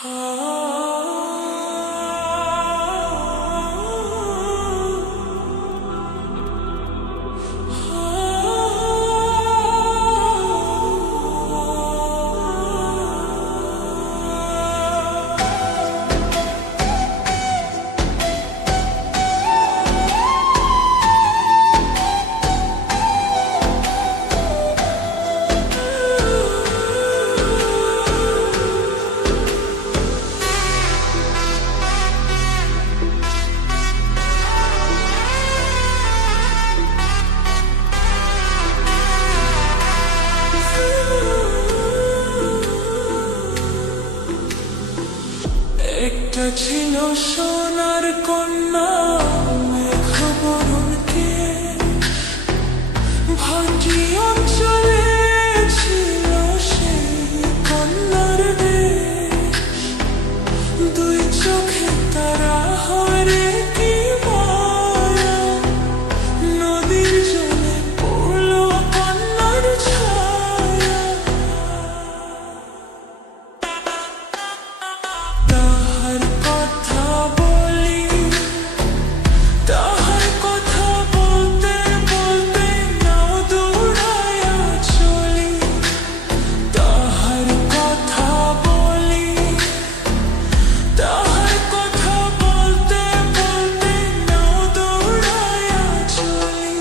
একটা ছিল সোনার কন্যা মেঘবরণকে ভাটি অঞ্চলে ছিল সেই কন্যার দেশ। দুই চোখে তারা হারে কি মায়া, নদীর জলে পড়ল কন্যার ছায়া। তাহার কথা বলি, তাহার কথা বলতে বলতে নাও দৌড়াইয়া চলি। তাহার কথা বলি, তাহার কথা বলতে বলতে নাও দৌড়াইয়া চলি।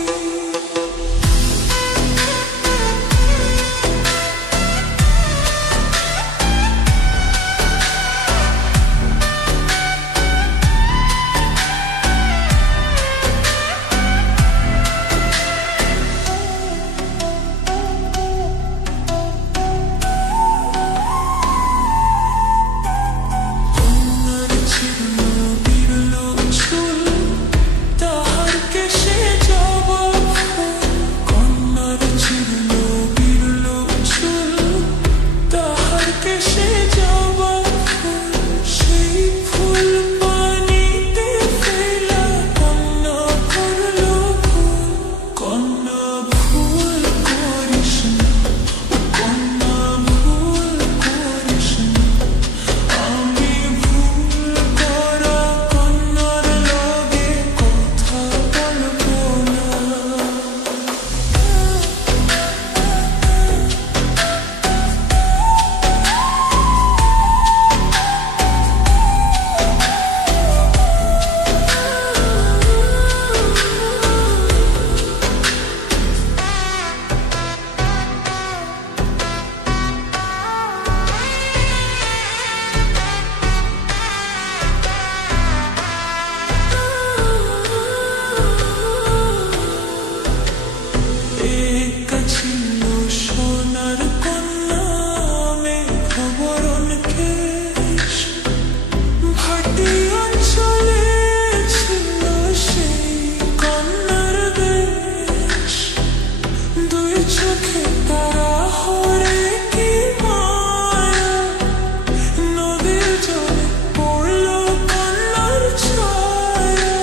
কন্যার ছিল বিরল চুল, তাহার কেশে জবা ফুল। কন্যার ছিল বিরল চুল, তাহার কেশে জবা ফুল। সেই ফুল পানিতে ফেলা কন্যা করল ভুল। কন্যা ভুল করিস না, কন্যা ভুল করিস না। আমি ভুল করা কন্যার লগে কথা বলবো না। একটা ছিল সোনার কন্যা মেঘবরণকে, ভাটি অঞ্চলে ছিল সেই কন্যার দেশ। দুই চোখে তারা হরে কি মায়া, নদীর জলে পড়ল কন্যার ছায়া।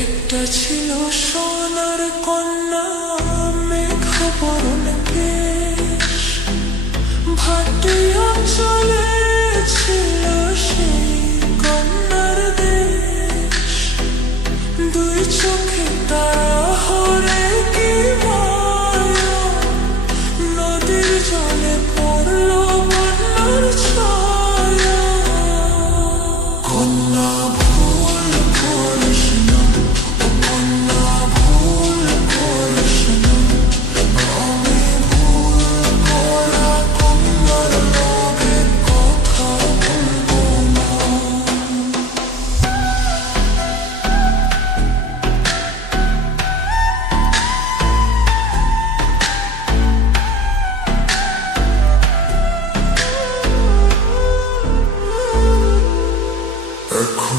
একটা ছিল সোনার কন্যা মেঘবরণকে, ভাটি অঞ্চলে ছিল সেই কন্যার দেশ। দুই চোখে তারা হরে কি মায়া, নদীর জলে পড়ল কন্যার ছায়া। কন্যা ভুল করিস না, কন্যা ভুল করিস না। আমি ভুল করা কন্যার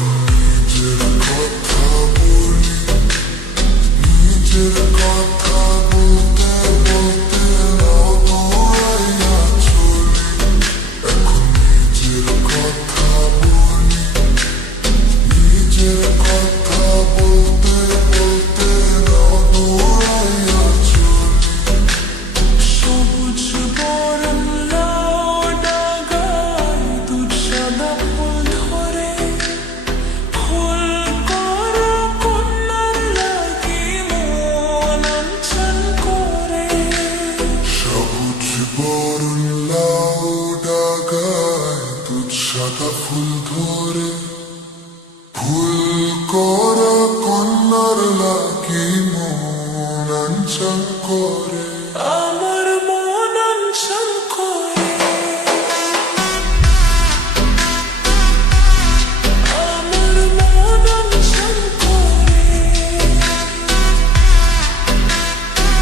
নিজের কথা বলি, নিজের কথা বলতে বলতে রাত দৌড়াইয়া চলি। এখন নিজের কথা বলি, নিজের কথা বলতে বলতে রাত দৌড়াইয়া চলি। সবুজ বরণ লাউ ডাগায় দুধ সাদা ফুল ধরে, ফুল করা কন্যার লাগি মন আনচান করে। সবুজ বরণ লাউ ডাগায় দুধ সাদা ফুল ধরে, ফুল করা কন্যার লাগি মন আনচান করে।